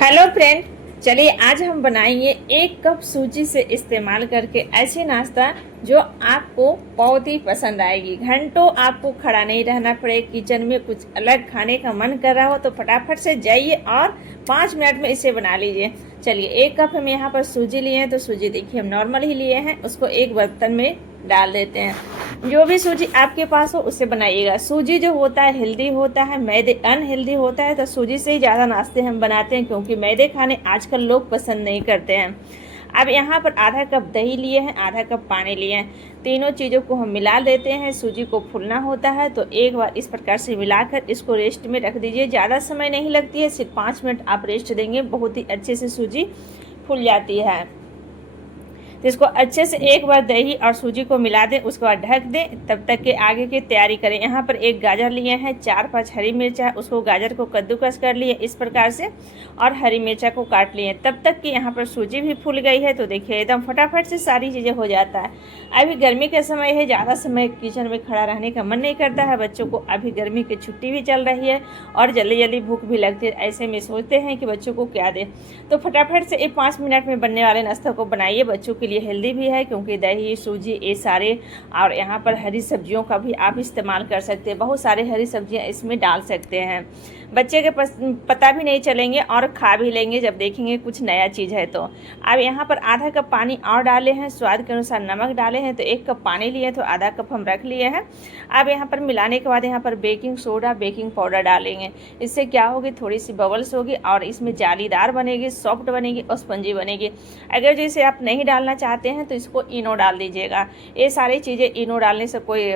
Hello friend, चलिए आज हम बनाएंगे 1 कप सूजी से इस्तेमाल करके ऐसी नाश्ता जो आपको बहुत ही पसंद आएगी। घंटों आपको खड़ा नहीं रहना पड़े। किचन में कुछ अलग खाने का मन कर रहा हो तो फटाफट से जाइए और 5 मिनट में इसे बना लीजिए। चलिए 1 कप हम यहाँ पर सूजी लिए हैं, तो सूजी देखिए हम नॉर्मल ही लिए हैं, उसको एक बर्तन में डाल देते हैं। जो भी सूजी आपके पास हो उससे बनाइएगा। सूजी जो होता है हेल्दी होता है, मैदे अनहेल्दी होता है, तो सूजी से ही ज़्यादा नाश्ते हम बनाते हैं क्योंकि मैदे खाने आजकल लोग पसंद नहीं करते हैं। अब यहाँ पर आधा कप दही लिए हैं, आधा कप पानी लिए हैं। तीनों चीज़ों को हम मिला देते हैं। सूजी को फूलना होता है तो एक बार इस प्रकार से मिलाकर इसको रेस्ट में रख दीजिए। ज़्यादा समय नहीं लगती है, सिर्फ 5 मिनट आप रेस्ट देंगे, बहुत ही अच्छे से सूजी फूल जाती है। तो इसको अच्छे से एक बार दही और सूजी को मिला दें, उसके बाद ढक दें। तब तक के आगे की तैयारी करें। यहाँ पर एक गाजर लिए हैं, 4-5 हरी मिर्च है, उसको गाजर को कद्दूकस कर लिए इस प्रकार से और हरी मिर्चा को काट लिए। तब तक कि यहाँ पर सूजी भी फूल गई है। तो देखिए एकदम फटाफट से सारी चीज़ें हो जाता है। अभी गर्मी का समय है, ज़्यादा समय किचन में खड़ा रहने का मन नहीं करता है। बच्चों को अभी गर्मी की छुट्टी भी चल रही है और जल्दी जल्दी भूख भी लगती है। ऐसे में सोचते हैं कि बच्चों को क्या दें, तो फटाफट से 5 मिनट में बनने वाले नाश्ता को बनाइए। बच्चों के लिए हेल्दी भी है क्योंकि दही सूजी ये सारे, और यहाँ पर हरी सब्जियों का भी आप इस्तेमाल कर सकते हैं। बहुत सारे हरी सब्जियाँ इसमें डाल सकते हैं। बच्चे के पता भी नहीं चलेंगे और खा भी लेंगे जब देखेंगे कुछ नया चीज़ है तो। अब यहाँ पर आधा कप पानी और डाले हैं, स्वाद के अनुसार नमक डाले हैं। तो 1 कप पानी लिए तो आधा कप हम रख लिए हैं। अब यहाँ पर मिलाने के बाद यहाँ पर बेकिंग सोडा बेकिंग पाउडर डालेंगे। इससे क्या होगी, थोड़ी सी बबल्स होगी और इसमें जालीदार बनेगी, सॉफ्ट बनेगी और स्पंजी बनेगी। अगर जैसे आप नहीं डालना चाहते हैं तो इसको इनो डाल दीजिएगा। ये सारी चीज़ें इनो डालने से कोई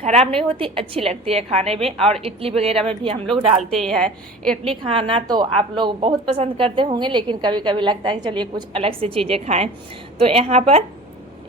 ख़राब नहीं होती, अच्छी लगती है खाने में। और इडली वगैरह में भी हम लोग डालते ही हैं। इडली खाना तो आप लोग बहुत पसंद करते होंगे, लेकिन कभी कभी लगता है चलिए कुछ अलग से चीज़ें खाएं। तो यहाँ पर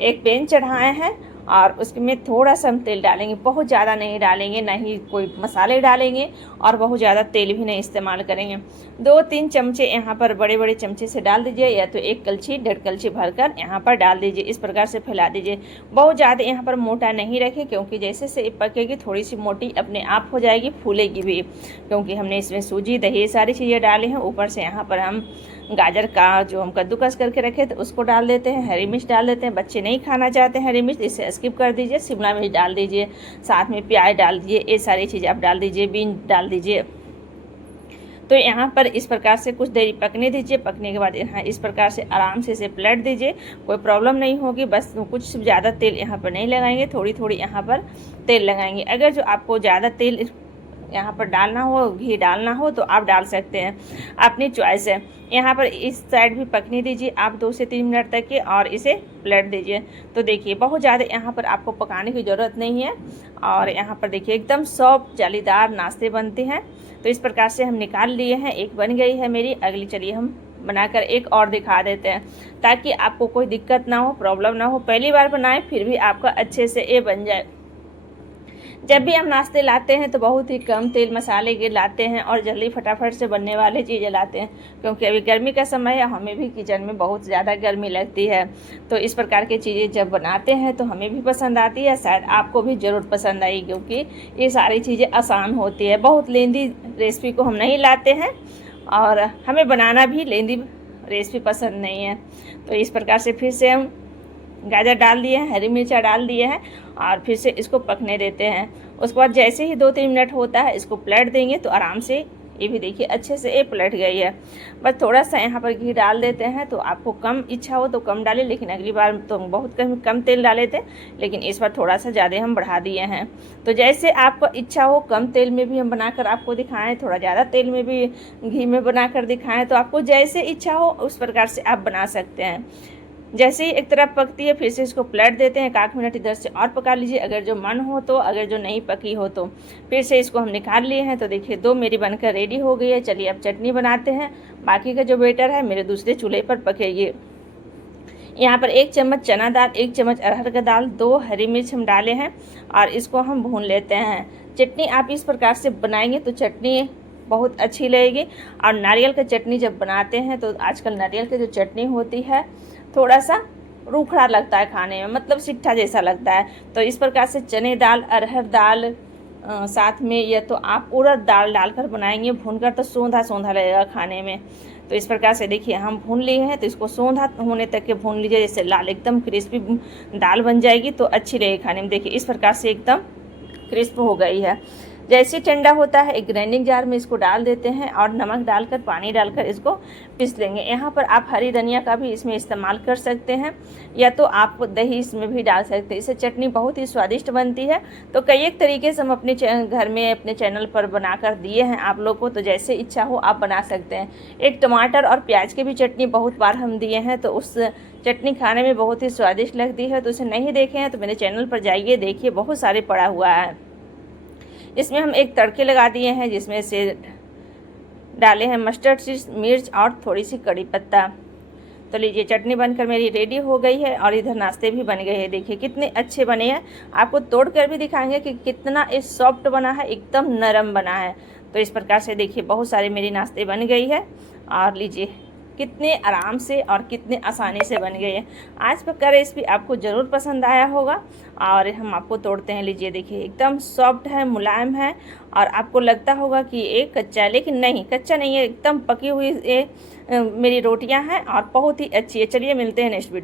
एक पैन चढ़ाए हैं और उसमें थोड़ा सा हम तेल डालेंगे। बहुत ज़्यादा नहीं डालेंगे, ना ही कोई मसाले डालेंगे और बहुत ज़्यादा तेल भी नहीं इस्तेमाल करेंगे। 2-3 चमचे यहाँ पर बड़े बड़े चमचे से डाल दीजिए, या तो 1 कलछी 1.5 कलछी भरकर यहाँ पर डाल दीजिए। इस प्रकार से फैला दीजिए। बहुत ज़्यादा यहाँ पर मोटा नहीं रखें क्योंकि जैसे से पकेगी थोड़ी सी मोटी अपने आप हो जाएगी, फूलेगी भी, क्योंकि हमने इसमें सूजी दही सारी चीज़ें डाली हैं। ऊपर से यहाँ पर हम गाजर का जो हम कद्दूकस करके रखे थे उसको डाल देते हैं, हरी मिर्च डाल देते हैं। बच्चे नहीं खाना चाहते हैं हरी मिर्च, इसे स्किप कर दीजिए। शिमला मिर्च डाल दीजिए, साथ में प्याज डाल दीजिए, ये सारी चीज़ें आप डाल दीजिए, बीन डाल दीजिए। तो यहाँ पर इस प्रकार से कुछ देरी पकने दीजिए। पकने के बाद यहाँ इस प्रकार से आराम से इसे पलट दीजिए, कोई प्रॉब्लम नहीं होगी। बस कुछ ज़्यादा तेल यहाँ पर नहीं लगाएंगे, थोड़ी थोड़ी यहाँ पर तेल लगाएंगे। अगर जो आपको ज़्यादा तेल यहाँ पर डालना हो, घी डालना हो, तो आप डाल सकते हैं, अपनी चॉइस है। यहाँ पर इस साइड भी पकने दीजिए आप 2 से 3 मिनट तक के, और इसे पलट दीजिए। तो देखिए बहुत ज़्यादा यहाँ पर आपको पकाने की ज़रूरत नहीं है। और यहाँ पर देखिए एकदम सॉफ्ट जालीदार नाश्ते बनते हैं। तो इस प्रकार से हम निकाल लिए हैं। एक बन गई है मेरी, अगली चलिए हम बनाकर एक और दिखा देते हैं ताकि आपको कोई दिक्कत ना हो, प्रॉब्लम ना हो। पहली बार बनाएं फिर भी आपका अच्छे से ये बन जाए। जब भी हम नाश्ते लाते हैं तो बहुत ही कम तेल मसाले के लाते हैं और जल्दी फटाफट से बनने वाले चीज़ें लाते हैं, क्योंकि अभी गर्मी का समय है, हमें भी किचन में बहुत ज़्यादा गर्मी लगती है। तो इस प्रकार की चीज़ें जब बनाते हैं तो हमें भी पसंद आती है, शायद आपको भी ज़रूर पसंद आई, क्योंकि ये सारी चीज़ें आसान होती है। बहुत लेंदी रेसिपी को हम नहीं लाते हैं और हमें बनाना भी लेंदी रेसिपी पसंद नहीं है। तो इस प्रकार से फिर से हम गाजर डाल दिए हैं, हरी मिर्चा डाल दिए हैं और फिर से इसको पकने देते हैं। उसके बाद जैसे ही 2-3 मिनट होता है इसको पलट देंगे तो आराम से ये भी देखिए अच्छे से ये पलट गई है। बस थोड़ा सा यहाँ पर घी डाल देते हैं। तो आपको कम इच्छा हो तो कम डालें, लेकिन अगली बार तो हम बहुत कम तेल डाले थे, लेकिन इस बार थोड़ा सा ज़्यादा हम बढ़ा दिए हैं। तो जैसे आपको इच्छा हो, कम तेल में भी हम बनाकर आपको दिखाएं, थोड़ा ज़्यादा तेल में भी घी में बनाकर दिखाएं, तो आपको जैसे इच्छा हो उस प्रकार से आप बना सकते हैं। जैसे ही एक तरफ पकती है फिर से इसको पलट देते हैं, 1 मिनट इधर से और पका लीजिए अगर जो मन हो तो, अगर जो नहीं पकी हो तो। फिर से इसको हम निकाल लिए हैं। तो देखिए 2 मेरी बनकर रेडी हो गई है। चलिए अब चटनी बनाते हैं। बाकी का जो बेटर है मेरे दूसरे चूल्हे पर पकेगी। यहाँ पर 1 चम्मच चना दाल, 1 चम्मच अरहर का दाल, 2 हरी मिर्च हम डाले हैं और इसको हम भून लेते हैं। चटनी आप इस प्रकार से बनाएंगे तो चटनी बहुत अच्छी लगेगी। और नारियल का चटनी जब बनाते हैं तो आजकल नारियल की जो चटनी होती है थोड़ा सा रूखड़ा लगता है खाने में, मतलब सिट्ठा जैसा लगता है। तो इस प्रकार से चने दाल, अरहर दाल, साथ में या तो आप उड़द दाल डालकर बनाएंगे भूनकर, तो सौंधा सौंधा लगेगा खाने में। तो इस प्रकार से देखिए हम भून लिए हैं, तो इसको सौंधा होने तक के भून लीजिए, जैसे लाल एकदम क्रिस्पी दाल बन जाएगी तो अच्छी लगेगी खाने में। देखिए इस प्रकार से एकदम क्रिस्प हो गई है। जैसे ठंडा होता है एक ग्राइंडिंग जार में इसको डाल देते हैं और नमक डालकर पानी डालकर इसको पीस लेंगे। यहाँ पर आप हरी धनिया का भी इसमें इस्तेमाल कर सकते हैं, या तो आप दही इसमें भी डाल सकते हैं। इससे चटनी बहुत ही स्वादिष्ट बनती है। तो कई एक तरीके से हम अपने घर में अपने चैनल पर बनाकर दिए हैं आप लोग को, तो जैसे इच्छा हो आप बना सकते हैं। एक टमाटर और प्याज की भी चटनी बहुत बार हम दिए हैं, तो उस चटनी खाने में बहुत ही स्वादिष्ट लगती है। तो उसे नहीं देखे हैं तो मेरे चैनल पर जाइए, देखिए बहुत सारे पड़ा हुआ है। इसमें हम एक तड़के लगा दिए हैं, जिसमें से डाले हैं मस्टर्ड सीड्स, मिर्च और थोड़ी सी कड़ी पत्ता। तो लीजिए चटनी बनकर मेरी रेडी हो गई है और इधर नाश्ते भी बन गए हैं। देखिए कितने अच्छे बने हैं, आपको तोड़ कर भी दिखाएंगे कि कितना ये सॉफ्ट बना है, एकदम नरम बना है। तो इस प्रकार से देखिए बहुत सारे मेरी नाश्ते बन गई है, और लीजिए कितने आराम से और कितने आसानी से बन गए हैं। आज का रेसिपी आपको ज़रूर पसंद आया होगा, और हम आपको तोड़ते हैं। लीजिए देखिए एकदम सॉफ्ट है, मुलायम है, और आपको लगता होगा कि ये कच्चा है, लेकिन नहीं, कच्चा नहीं है, एकदम पकी हुई ये मेरी रोटियां हैं और बहुत ही अच्छी है। चलिए मिलते हैं नेक्स्ट वीडियो।